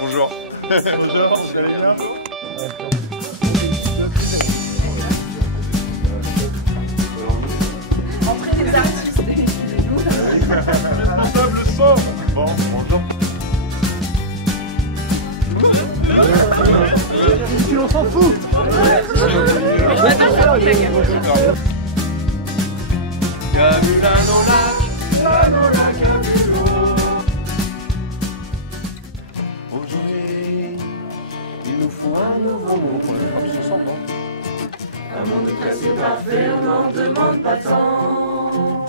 Bonjour. Bonjour, vous allez bien? Entrée des artistes, excusez-nous. Responsable son. Bon, bonjour. Ici, on s'en fout. Aujourd'hui, il nous faut un nouveau monde. On le fera tous ensemble, non? Un monde presque parfait, on n'en demande pas tant.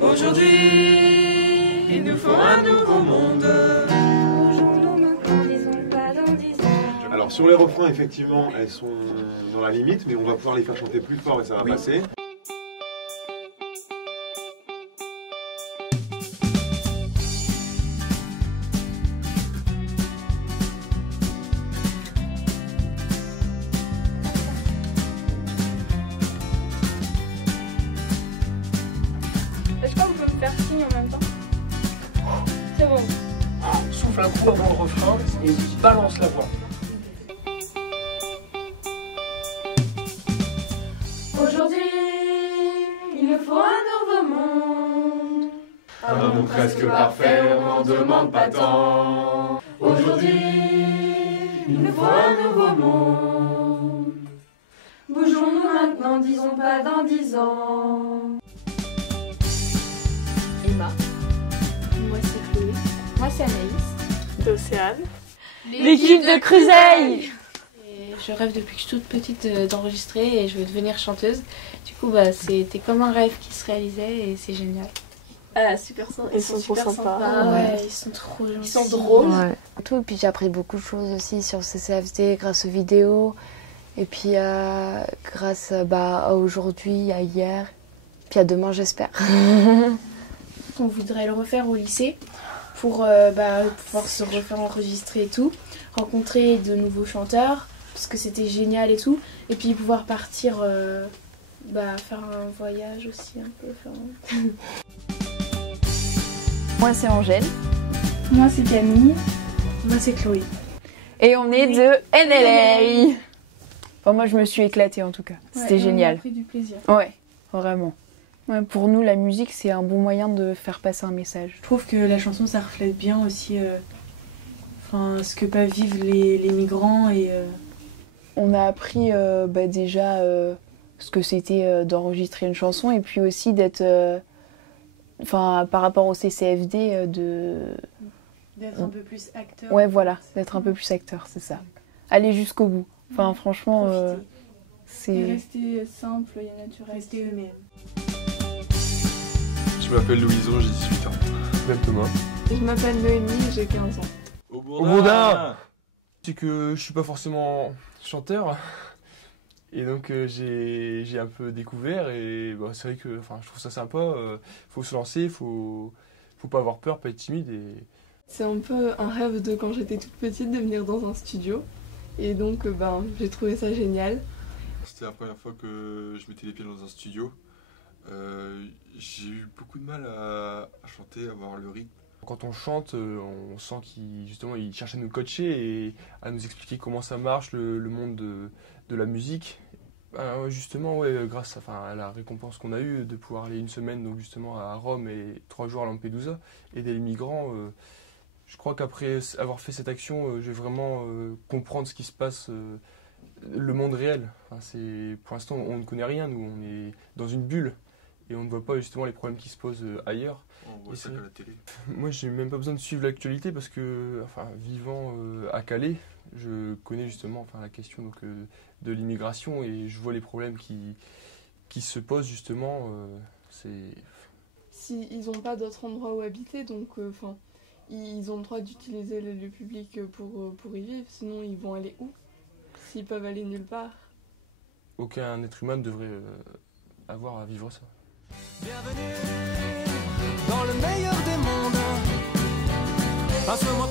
Aujourd'hui, il nous faut un nouveau monde. Bonjour, maintenant, disons pas dans 10 ans. Alors sur les refrains, effectivement, elles sont dans la limite, mais on va pouvoir les faire chanter plus fort et ça va passer. Est-ce que vous pouvez me faire signe en même temps? C'est bon. Souffle un coup avant le refrain et balance la voix. Aujourd'hui, il nous faut un nouveau monde. Un monde presque parfait, on n'en demande pas tant. Aujourd'hui, il nous faut un nouveau monde. Bougeons-nous maintenant, disons pas dans 10 ans. Emma. Moi c'est Chloé. Moi c'est Anaïs. D'Océane. L'équipe de Cruzeil. Je rêve depuis que je suis toute petite d'enregistrer et je veux devenir chanteuse. Du coup c'était comme un rêve qui se réalisait et c'est génial. Ah, super sympa. Ils sont trop sympas. Ah ouais, ils sont trop gentils. Ils sont drôles. Ouais. Tout, et puis j'ai appris beaucoup de choses aussi sur CCFD grâce aux vidéos. Et puis grâce à aujourd'hui, à hier, puis à demain j'espère. On voudrait le refaire au lycée pour pouvoir se refaire enregistrer et tout, rencontrer de nouveaux chanteurs parce que c'était génial et tout, et puis pouvoir partir faire un voyage aussi un peu. Moi c'est Angèle. Moi, c'est Camille. Moi c'est Chloé. Et on est de NLA. Enfin, moi je me suis éclatée en tout cas. C'était On a génial. pris du plaisir. Ouais, vraiment. Ouais, pour nous, la musique, c'est un bon moyen de faire passer un message. Je trouve que la chanson, ça reflète bien aussi ce que peuvent vivre les migrants. Et, On a appris déjà ce que c'était d'enregistrer une chanson et puis aussi d'être, par rapport au CCFD, d'être un peu plus acteur. Ouais, voilà, d'être un peu plus acteur, c'est ça. Aller jusqu'au bout. Enfin, franchement, Et c'est... rester simple et naturel. Rester eux-mêmes. Je m'appelle Louison, j'ai 18 ans. Même Thomas. Je m'appelle Noémie, j'ai 15 ans. Au Bourdin. C'est que je suis pas forcément chanteur. Et donc j'ai un peu découvert et c'est vrai que je trouve ça sympa. Faut se lancer, faut pas avoir peur, pas être timide. Et... C'est un peu un rêve de quand j'étais toute petite de venir dans un studio. Et donc j'ai trouvé ça génial. C'était la première fois que je mettais les pieds dans un studio. J'ai eu beaucoup de mal à chanter, à avoir le rythme. Quand on chante, on sent qu'il cherche à nous coacher et à nous expliquer comment ça marche, le monde de la musique. Justement, grâce à la récompense qu'on a eue de pouvoir aller une semaine donc justement à Rome et 3 jours à Lampedusa, aider les migrants, je crois qu'après avoir fait cette action, je vais vraiment comprendre ce qui se passe, le monde réel. Pour l'instant, on ne connaît rien, nous, on est dans une bulle. Et on ne voit pas justement les problèmes qui se posent ailleurs. On voit ça qu'à la télé. Moi, j'ai même pas besoin de suivre l'actualité parce que, vivant à Calais, je connais justement la question de l'immigration et je vois les problèmes qui se posent justement. Si ils n'ont pas d'autre endroit où habiter, donc ils ont le droit d'utiliser les lieux publics pour y vivre. Sinon, ils vont aller où? S'ils peuvent aller nulle part. Aucun être humain ne devrait avoir à vivre ça. Bienvenue dans le meilleur des mondes. Passe-moi